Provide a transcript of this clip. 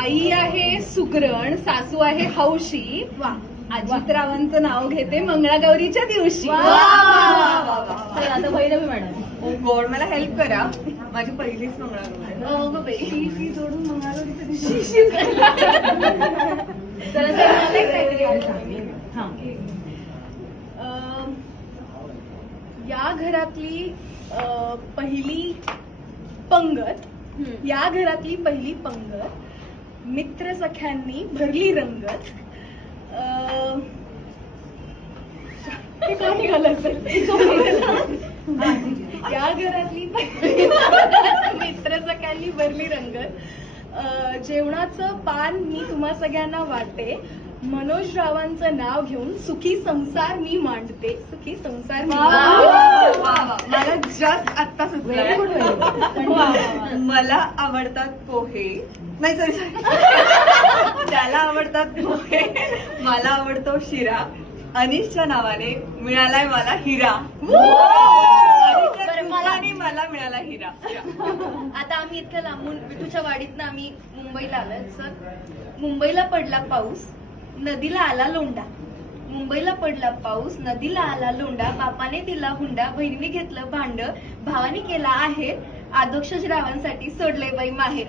आई आहे सुगरण सासू आहे हौशी. वा. अजितरावांचं नाव घेते मंगळागौरीच्या दिवशी. चला आता भैरवी मॅडम. ओ गॉड मला हेल्प करा. माझी पहिलीच मंगळागौर शी जोडून मंगळागौरीच्या दिवशी. हा. या घरातली पहिली पंगत. या घरातली पहिली पंगत मित्र सख्यांनी भरली रंगत. अं, हे का निघालं असेल? या घरातली मित्र सख्यांनी भरली रंगत. जेवणाचं पान मी तुम्हा सगळ्यांना वाटते. मनोज रावांचं नाव घेऊन सुखी संसार मी मांडते. सुखी संसार मी. मला जस्ट आत्ता. सुचलं. मला आवडतात पोहे. नाही सॉरी त्याला आवडतात पोहे मला आवडतो शिरा. अनिशच्या नावाने मिळालाय मला हिरा. अनिशच्या मला- कृपाने मला मिळाला हिरा. आता आम्ही इतक्या लांबून विठूच्या वाडीतनं आम्ही मुंबईला आलोय. सर मुंबईला पडला पाऊस नदीला आला लोंडा मुंबईला पडला पाऊस नदीला आला लोंडा बापाने दिला हुंडा बहिणीने घेतलं भांड भावाने केला आहे. आदोक्ष रावांसाठी सोडले बाई माहेर.